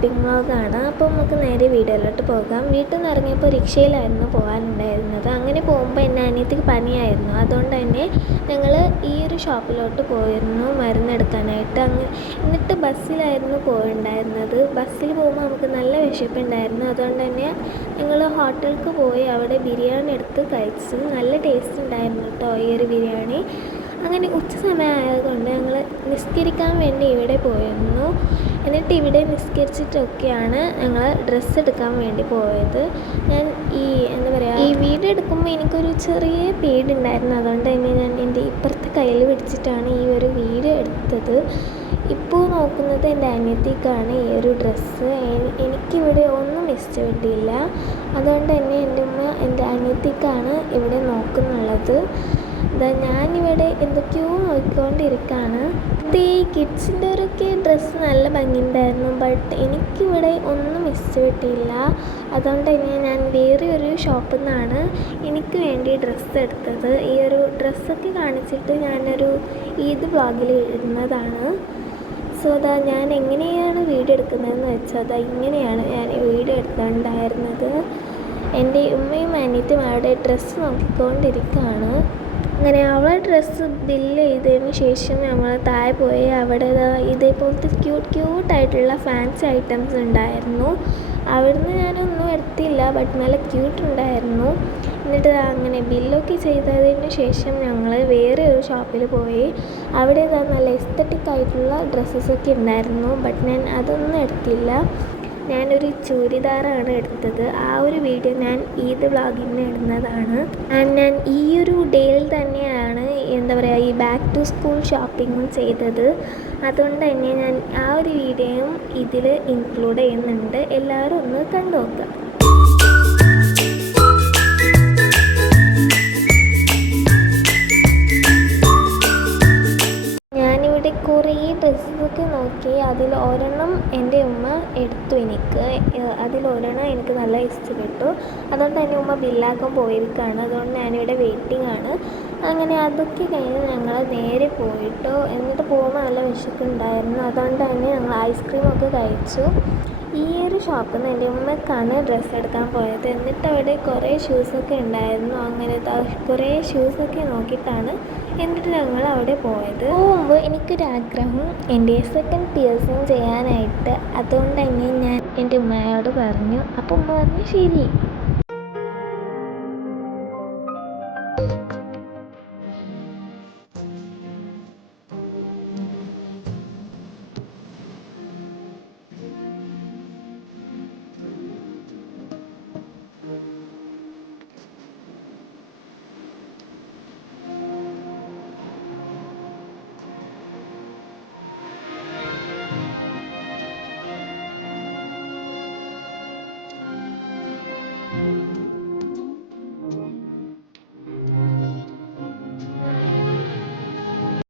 Shopping വ്ളോഗാണ്. അപ്പോൾ നമുക്ക് നേരെ വീഡിയോയിലോട്ട് പോകാം. വീട്ടിൽ നിന്ന് ഇറങ്ങിയപ്പോൾ റിക്ഷയിലായിരുന്നു പോകാനുണ്ടായിരുന്നത്. അങ്ങനെ പോകുമ്പോൾ എൻ്റെ അനിയത്തിക്ക് പനിയായിരുന്നു. അതുകൊണ്ട് തന്നെ ഞങ്ങൾ ഈ ഒരു ഷോപ്പിലോട്ട് പോയിരുന്നു മരുന്നെടുക്കാനായിട്ട്. എന്നിട്ട് ബസ്സിലായിരുന്നു പോയിട്ടുണ്ടായിരുന്നത്. ബസ്സിൽ പോകുമ്പോൾ നമുക്ക് നല്ല വിശപ്പുണ്ടായിരുന്നു. അതുകൊണ്ട് തന്നെ ഞങ്ങൾ ഹോട്ടലിലേക്ക് പോയി അവിടെ ബിരിയാണി എടുത്ത് കഴിച്ചു. നല്ല ടേസ്റ്റ് ഉണ്ടായിരുന്നു കേട്ടോ ഈ ഒരു ബിരിയാണി. അങ്ങനെ ഉച്ച സമയമായതുകൊണ്ട് ഞങ്ങൾ നിസ്കരിക്കാൻ വേണ്ടി ഇവിടെ പോയിരുന്നു. എന്നിട്ട് ഇവിടെ നിസ്കരിച്ചിട്ടൊക്കെയാണ് ഞങ്ങൾ ഡ്രസ്സ് എടുക്കാൻ വേണ്ടി പോയത്. ഞാൻ ഈ വീഡിയോ എടുക്കുമ്പോൾ എനിക്കൊരു ചെറിയ പേടിയുണ്ടായിരുന്നു. അതുകൊണ്ട് തന്നെ ഞാൻ എൻ്റെ ഇപ്പുറത്തെ കയ്യിൽ പിടിച്ചിട്ടാണ് ഈ ഒരു വീഡിയോ എടുത്തത്. ഇപ്പോൾ നോക്കുന്നത് എൻ്റെ അനിയത്തിക്കാണ് ഈ ഒരു ഡ്രസ്സ്. എനിക്കിവിടെ ഒന്നും ഇഷ്ടപ്പെട്ടില്ല. അതുകൊണ്ട് തന്നെ എൻ്റെ ഉമ്മ എൻ്റെ അനിയത്തിക്കാണ് ഇവിടെ നോക്കുന്നുള്ളത്. ഞാനിവിടെ എന്തൊക്കെയോ നോക്കിക്കൊണ്ടിരിക്കുകയാണ്. ഈ കിഡ്സിൻ്റെ ഒരൊക്കെ ഡ്രസ്സ് നല്ല ഭംഗിയുണ്ടായിരുന്നു. ബട്ട് എനിക്കിവിടെ ഒന്നും ഇഷ്ടപ്പെട്ടില്ല. അതുകൊണ്ട് തന്നെ ഞാൻ വേറെ ഒരു ഷോപ്പിൽ നിന്നാണ് എനിക്ക് വേണ്ടി ഡ്രസ്സ് എടുത്തത്. ഈ ഒരു ഡ്രസ്സൊക്കെ കാണിച്ചിട്ട് ഞാനൊരു ഈദ് വ്ളോഗിൽ ഇടുന്നതാണ്. സോ ഞാൻ എങ്ങനെയാണ് വീഡിയോ എടുക്കുന്നതെന്ന് വെച്ചാൽ ഇങ്ങനെയാണ് ഞാൻ വീഡിയോ എടുത്തിട്ടുണ്ടായിരുന്നത്. എൻ്റെ ഉമ്മയും അനിയത്തിയും അവിടെ ഡ്രസ്സ് നോക്കിക്കൊണ്ടിരിക്കുകയാണ്. അങ്ങനെ അവളെ ഡ്രസ്സ് ബില്ല് ചെയ്തതിന് ശേഷം നമ്മൾ താഴെ പോയി അവിടെ ഇതേപോലത്തെ ക്യൂട്ടായിട്ടുള്ള ഫാൻസി ഐറ്റംസ് ഉണ്ടായിരുന്നു. അവിടുന്ന് ഞാനൊന്നും എടുത്തില്ല. ബട്ട് നല്ല ക്യൂട്ട് ഉണ്ടായിരുന്നു. എന്നിട്ട് അങ്ങനെ ബില്ലൊക്കെ ചെയ്തതിന് ശേഷം ഞങ്ങൾ വേറെ ഒരു ഷോപ്പിൽ പോയി. അവിടെ നല്ല എസ്തറ്റിക് ആയിട്ടുള്ള ഡ്രസ്സസൊക്കെ ഉണ്ടായിരുന്നു. ബട്ട് ഞാൻ അതൊന്നും എടുത്തില്ല. ഞാനൊരു ചൂരിദാറാണ് എടുത്തത്. ആ ഒരു വീഡിയോ ഞാൻ ഈദ് വ്ളോഗിന് ഇടുന്നതാണ്. ഞാൻ ഈ ഒരു ഡേയിൽ തന്നെയാണ് ഈ ബാക്ക് ടു സ്കൂൾ ഷോപ്പിങ്ങും ചെയ്തത്. അതുകൊണ്ട് തന്നെ ഞാൻ ആ ഒരു വീഡിയോയും ഇതിൽ ഇൻക്ലൂഡ് ചെയ്യുന്നുണ്ട്. എല്ലാവരും ഒന്ന് കണ്ടു നോക്കുക. കുറേ ഡ്രസ്സൊക്കെ നോക്കി. അതിൽ ഒരെണ്ണം എൻ്റെ ഉമ്മ എടുത്തു എനിക്ക്. അതിലൊരെണ്ണം എനിക്ക് നല്ല ഇഷ്ടപ്പെട്ടു. അതുകൊണ്ട് തന്നെ ഉമ്മ ബില്ലാക്കാൻ പോയിരിക്കുകയാണ്. അതുകൊണ്ട് ഞാനിവിടെ വെയിറ്റിംഗ് ആണ്. അങ്ങനെ അതൊക്കെ കഴിഞ്ഞ് ഞങ്ങൾ നേരെ പോയിട്ടോ. എന്നിട്ട് പോകുമ്പോൾ നല്ല വിശപ്പുണ്ടായിരുന്നു. അതുകൊണ്ട് തന്നെ ഞങ്ങൾ ഐസ്ക്രീമൊക്കെ കഴിച്ചു. ഈ ഒരു ഷോപ്പിൽ നിന്ന് എൻ്റെ ഉമ്മക്കാണ് ഡ്രസ്സ് എടുക്കാൻ പോയത്. എന്നിട്ട് അവിടെ കുറേ ഷൂസൊക്കെ ഉണ്ടായിരുന്നു. അങ്ങനെ കുറേ ഷൂസൊക്കെ നോക്കിയിട്ടാണ് എന്നിട്ട് ഞങ്ങൾ അവിടെ പോയത്. പോകുമ്പോൾ എനിക്കൊരാഗ്രഹം എൻ്റെ സെക്കൻഡ് പിയേഴ്സിങ് ചെയ്യാനായിട്ട്. അതുകൊണ്ട് തന്നെ ഞാൻ എൻ്റെ ഉമ്മയോട് പറഞ്ഞു. അപ്പോൾ ഉമ്മ പറഞ്ഞു ശരി.